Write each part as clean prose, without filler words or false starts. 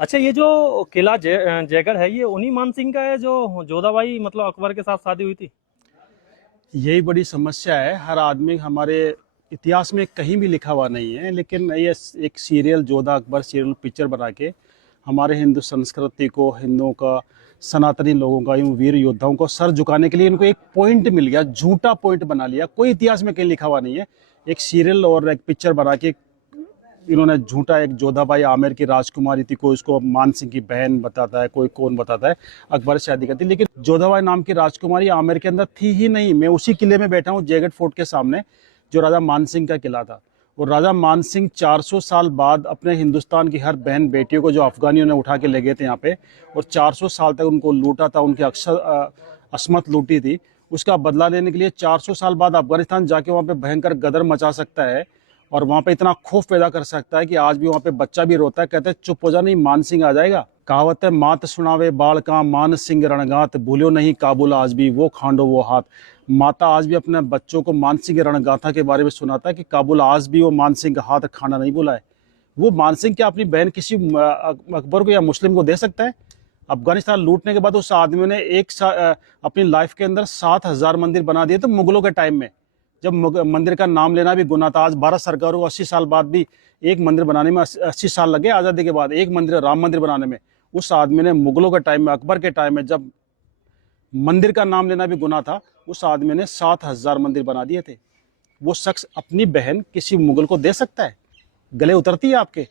अच्छा, ये जो किला जयगढ़ है, ये उन्हीं मानसिंह का है जो जोधाबाई मतलब अकबर के साथ शादी हुई थी? यही बड़ी समस्या है। हर आदमी हमारे इतिहास में कहीं भी लिखा हुआ नहीं है, लेकिन ये एक serial Jodha Akbar serial picture बना के हमारे हिंदू संस्कृति को, हिंदुओं का, सनातनी लोगों का, इन वीर योद्धाओं को सर झुकाने के लिए इनको एक पॉइंट मिल गया, झूठा पॉइंट बना लिया। कोई इतिहास में कहीं लिखा हुआ नहीं है। एक सीरियल और एक पिक्चर बना के इन्होंने झूठा, एक जोधाबाई आमेर की राजकुमारी थी, कोई उसको मान सिंह की बहन बताता है, कोई कौन बताता है, अकबर से शादी करती, लेकिन जोधाबाई नाम की राजकुमारी आमेर के अंदर थी ही नहीं। मैं उसी किले में बैठा हूँ, जयगढ़ फोर्ट के सामने, जो राजा मान सिंह का किला था। और राजा मान सिंह 400 साल बाद अपने हिंदुस्तान की हर बहन बेटियों को, जो अफगानियों ने उठा के ले गए थे यहाँ पे, और 400 साल तक उनको लूटा था, उनकी असमत लूटी थी, उसका बदला लेने के लिए 400 साल बाद अफगानिस्तान जाके वहाँ पे भयंकर गदर मचा सकता है और वहां पे इतना खौफ पैदा कर सकता है कि आज भी वहां पे बच्चा भी रोता है, कहते हैं चुप हो जा, नहीं मान सिंह आ जाएगा। कहावत है, मात सुनावे बाल का मान सिंह रणगात, भूलो नहीं काबुल आज भी वो खांडो वो हाथ। माता आज भी अपने बच्चों को मान सिंह रणगाथा के बारे में सुनाता है कि काबुल आज भी वो मान सिंह का हाथ खाना नहीं भूला है। वो मान सिंह क्या अपनी बहन किसी अकबर को या मुस्लिम को दे सकता है? अफगानिस्तान लूटने के बाद उस आदमी ने अपनी लाइफ के अंदर 7,000 मंदिर बना दिए थे मुगलों के टाइम में, जब मंदिर का नाम लेना भी गुनाह था। आज भारत सरकारों को 80 साल बाद भी एक मंदिर बनाने में 80 साल लगे, आज़ादी के बाद एक मंदिर, राम मंदिर बनाने में। उस आदमी ने मुगलों के टाइम में, अकबर के टाइम में, जब मंदिर का नाम लेना भी गुनाह था, उस आदमी ने 7,000 मंदिर बना दिए थे। वो शख्स अपनी बहन किसी मुगल को दे सकता है? गले उतरती है आपके?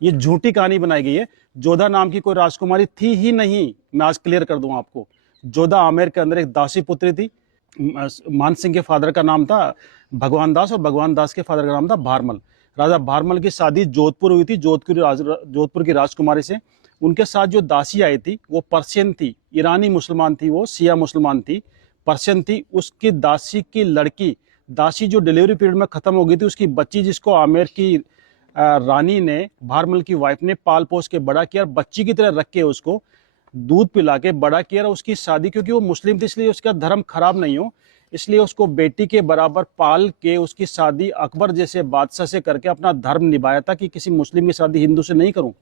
ये झूठी कहानी बनाई गई है। जोधा नाम की कोई राजकुमारी थी ही नहीं। मैं आज क्लियर कर दूं आपको, जोधा आमेर के अंदर एक दासी पुत्री थी। मान सिंह के फादर का नाम था भगवान दास और भगवान दास के फादर का नाम था भारमल। राजा भारमल की शादी जोधपुर हुई थी, जोधपुर की राजकुमारी से। उनके साथ जो दासी आई थी वो पर्शियन थी, ईरानी मुसलमान थी, वो शिया मुसलमान थी, पर्शियन थी। उसकी दासी की लड़की, दासी जो डिलीवरी पीरियड में खत्म हो गई थी, उसकी बच्ची, जिसको आमेर की रानी ने, भारमल की वाइफ ने पाल पोस के बड़ा किया, बच्ची की तरह रख के उसको दूध पिला के बड़ा किया। उसकी शादी, क्योंकि वो मुस्लिम थी इसलिए उसका धर्म खराब नहीं हो, इसलिए उसको बेटी के बराबर पाल के उसकी शादी अकबर जैसे बादशाह से करके अपना धर्म निभाया था कि किसी मुस्लिम की शादी हिंदू से नहीं करूं।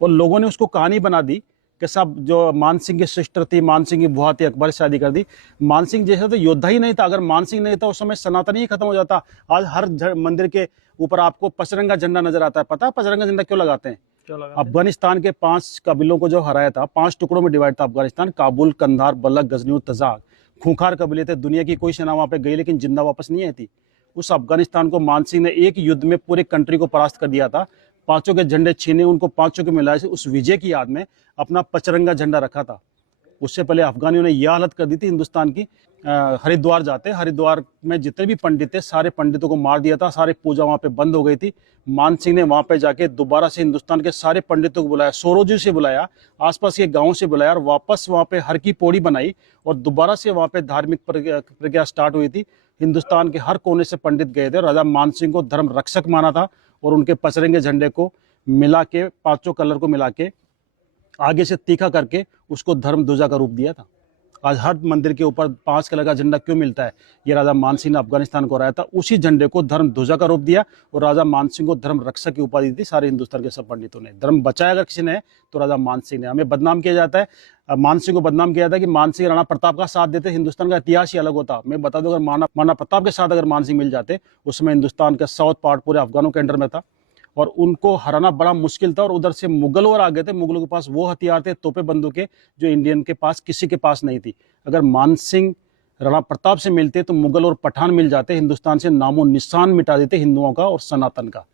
और लोगों ने उसको कहानी बना दी कि सब, जो मान सिंह की सिस्टर थी, मान सिंह की बुआ थी, अकबर से शादी कर दी। मान सिंह जैसा तो योद्धा ही नहीं था। अगर मान सिंह नहीं था उस समय सनातन ही खत्म हो जाता। आज हर मंदिर के ऊपर आपको पचरंगा झंडा नजर आता है। पता है पचरंगा झंडा क्यों लगाते हैं? अफगानिस्तान के 5 कबीलों को जो हराया था, 5 टुकड़ों में डिवाइड था अफगानिस्तान, काबुल, कंधार, बलख, गजनी और तजाक। खूंखार कबीले थे। दुनिया की कोई सेना वहां पे गई लेकिन जिंदा वापस नहीं आई थी। उस अफगानिस्तान को मान सिंह ने एक युद्ध में पूरे कंट्री को परास्त कर दिया था। 5 के झंडे छीने, उनको 5 के मिलाए, उस विजय की याद में अपना पचरंगा झंडा रखा था। उससे पहले अफगानियों ने यह हालत कर दी थी हिंदुस्तान की। हरिद्वार जाते, हरिद्वार में जितने भी पंडित थे सारे पंडितों को मार दिया था, सारे पूजा वहां पे बंद हो गई थी। मान सिंह ने वहां पे जाके दोबारा से हिंदुस्तान के सारे पंडितों को बुलाया, सोरोजी से बुलाया, आसपास के गांवों से बुलाया, और वापस वहां पे हर की पौड़ी बनाई और दोबारा से वहां पे धार्मिक प्रक्रिया स्टार्ट हुई थी। हिंदुस्तान के हर कोने से पंडित गए थे। राजा मान सिंह को धर्म रक्षक माना था और उनके पचरंगे झंडे को मिला के, 5 कलर को मिला के, आगे से तीखा करके उसको धर्म ध्वजा का रूप दिया था। आज हर मंदिर के ऊपर 5 कलर का झंडा क्यों मिलता है? ये राजा मान सिंह ने अफगानिस्तान को हराया था, उसी झंडे को धर्म ध्वजा का रूप दिया और राजा मान सिंह को धर्म रक्षक की उपाधि दी। सारे हिंदुस्तान के सब पंडितों ने धर्म बचाया अगर किसी ने तो राजा मान सिंह ने। हमें बदनाम किया जाता है, मान सिंह को बदनाम किया जाता है कि मान सिंह राणा प्रताप का साथ देते, हिंदुस्तान का इतिहास ही अलग होता। मैं बता दूं, अगर माना प्रताप के साथ अगर मान सिंह मिल जाते, उस समय हिंदुस्तान का साउथ पार्ट पूरे अफगानों के अंडर में था और उनको हराना बड़ा मुश्किल था। और उधर से मुगल और आ गए थे, मुगलों के पास वो हथियार थे, तोपे बंदूकें, जो इंडियन के पास किसी के पास नहीं थी। अगर मान सिंह राणा प्रताप से मिलते तो मुगल और पठान मिल जाते, हिंदुस्तान से नामो निशान मिटा देते हिंदुओं का और सनातन का।